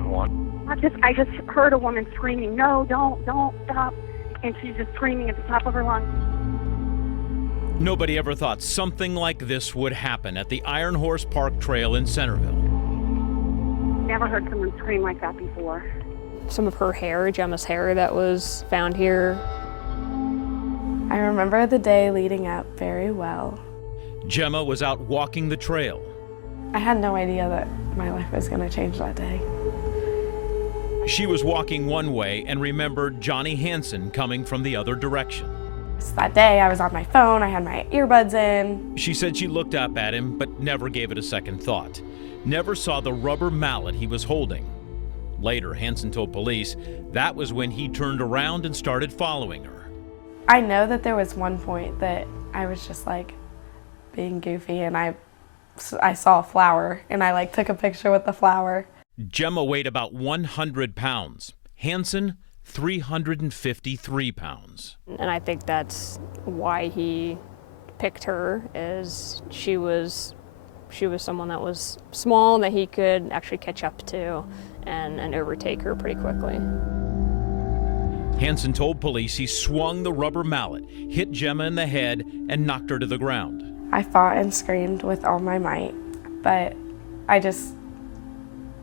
911. I just heard a woman screaming, "No, don't stop," and she's just screaming at the top of her lungs. Nobody ever thought something like this would happen at the Iron Horse Park Trail in Centerville. Never heard someone scream like that before. Some of her hair, Gemma's hair, that was found here. I remember the day leading up very well. Gemma was out walking the trail. I had no idea that my life was going to change that day. She was walking one way and remembered Johnny Hansen coming from the other direction. So that day I was on my phone, I had my earbuds in. She said she looked up at him but never gave it a second thought. Never saw the rubber mallet he was holding. Later, Hansen told police that was when he turned around and started following her. I know that there was one point that I was just like being goofy and I saw a flower and I like took a picture with the flower. Gemma weighed about 100 pounds. Hansen, 353 pounds. And I think that's why he picked her, is she was someone that was small that he could actually catch up to and overtake her pretty quickly. Hansen told police he swung the rubber mallet, hit Gemma in the head, and knocked her to the ground. I fought and screamed with all my might, but I just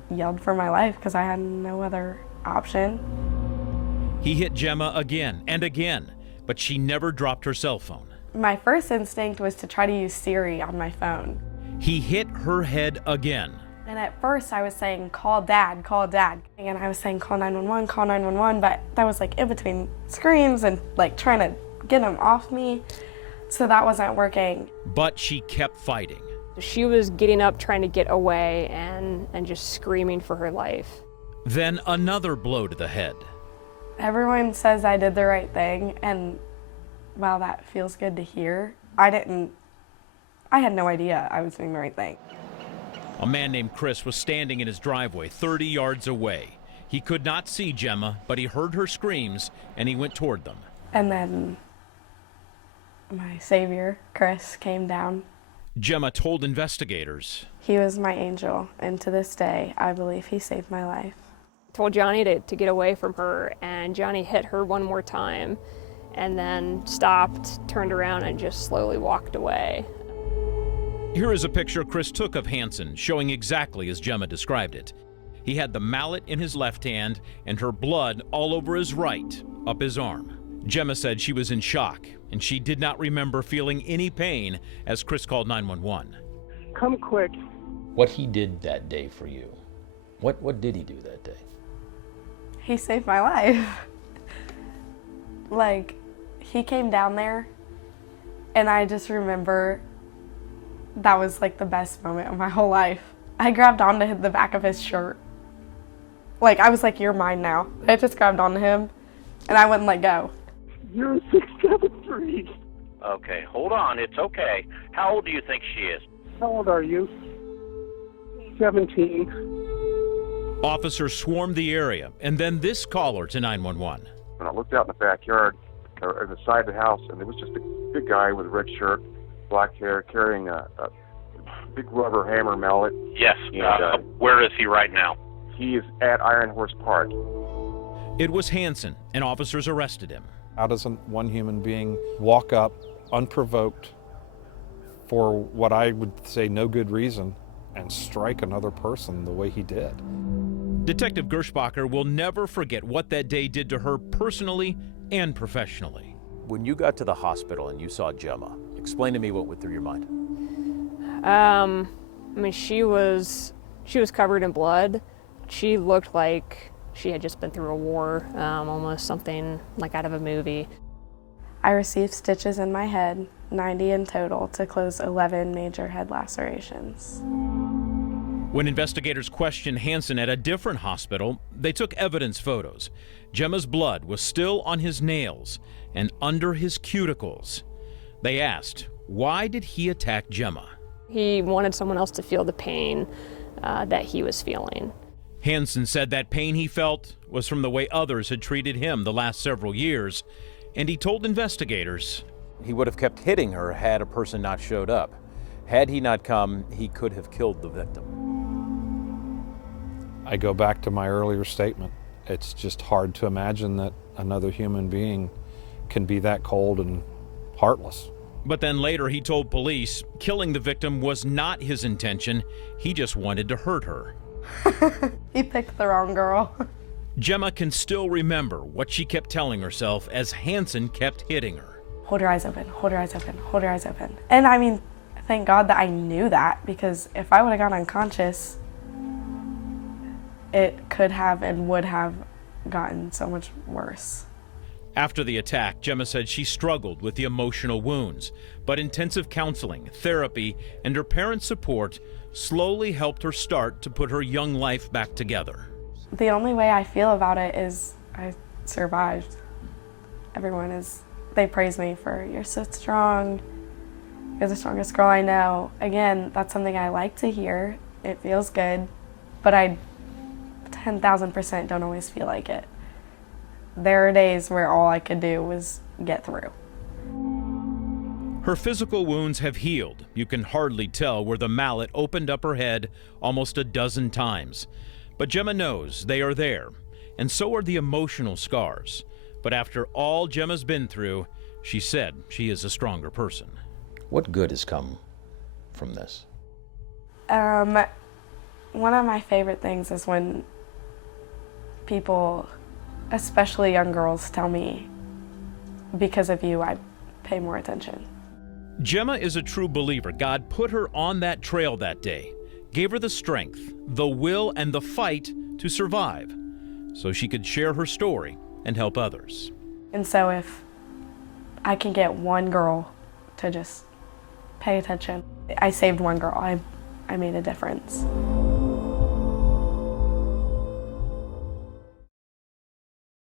yelled for my life because I had no other option. He hit Gemma again and again, but she never dropped her cell phone. My first instinct was to try to use Siri on my phone. He hit her head again. And at first I was saying, call dad, call dad. And I was saying, call 911, but that was like in between screams and like trying to get him off me. So that wasn't working. But she kept fighting. She was getting up, trying to get away and just screaming for her life. Then another blow to the head. Everyone says I did the right thing, and wow, that feels good to hear. I had no idea I was doing the right thing. A man named Chris was standing in his driveway 30 yards away. He could not see Gemma, but he heard her screams, and he went toward them. And then my savior, Chris, came down. Gemma told investigators. He was my angel, and to this day, I believe he saved my life. Told Johnny to get away from her, and Johnny hit her one more time, and then stopped, turned around, and just slowly walked away. Here is a picture Chris took of Hansen, showing exactly as Gemma described it. He had the mallet in his left hand and her blood all over his right, up his arm. Gemma said she was in shock, and she did not remember feeling any pain as Chris called 911. Come quick. What he did that day for you, what did he do that day? He saved my life. Like, he came down there, and I just remember that was like the best moment of my whole life. I grabbed onto the back of his shirt. Like, I was like, you're mine now. I just grabbed onto him, and I wouldn't let go. 0673. Okay, hold on, it's okay. How old do you think she is? How old are you? 17. Officers swarmed the area, and then this caller to 911. When I looked out in the backyard, or the side of the house, and there was just a big guy with a red shirt, black hair, carrying a big rubber hammer mallet. Yes, where is he right now? He is at Iron Horse Park. It was Hansen, and officers arrested him. How does one human being walk up unprovoked for what I would say no good reason and strike another person the way he did? Detective Gershbacher will never forget what that day did to her personally and professionally. When you got to the hospital and you saw Gemma, explain to me what went through your mind. I mean, she was covered in blood. She looked like she had just been through a war, almost something like out of a movie. I received stitches in my head, 90 in total, to close 11 major head lacerations. When investigators questioned Hansen at a different hospital, they took evidence photos. Gemma's blood was still on his nails and under his cuticles. They asked, why did he attack Gemma? He wanted someone else to feel the pain that he was feeling. Hansen said that pain he felt was from the way others had treated him the last several years, and he told investigators He would have kept hitting her had a person not showed up. Had he not come, he could have killed the victim. I go back to my earlier statement. It's just hard to imagine that another human being can be that cold and heartless. But then later he told police killing the victim was not his intention. He just wanted to hurt her. He picked the wrong girl. Gemma can still remember what she kept telling herself as Hansen kept hitting her. Hold your eyes open, hold your eyes open, hold your eyes open. And I mean, thank God that I knew that, because if I would have gone unconscious, it could have and would have gotten so much worse. After the attack, Gemma said she struggled with the emotional wounds, but intensive counseling, therapy, and her parents' support slowly helped her start to put her young life back together. The only way I feel about it is I survived. They praise me for, you're so strong, you're the strongest girl I know. Again, that's something I like to hear. It feels good, but I 10,000% don't always feel like it. There are days where all I could do was get through. Her physical wounds have healed. You can hardly tell where the mallet opened up her head almost a dozen times. But Gemma knows they are there, and so are the emotional scars. But after all Gemma's been through, she said she is a stronger person. What good has come from this? One of my favorite things is when people, especially young girls, tell me, because of you, I pay more attention. Gemma is a true believer. God put her on that trail that day, gave her the strength, the will, and the fight to survive, so she could share her story and help others. And so if I can get one girl to just pay attention, I saved one girl. I made a difference.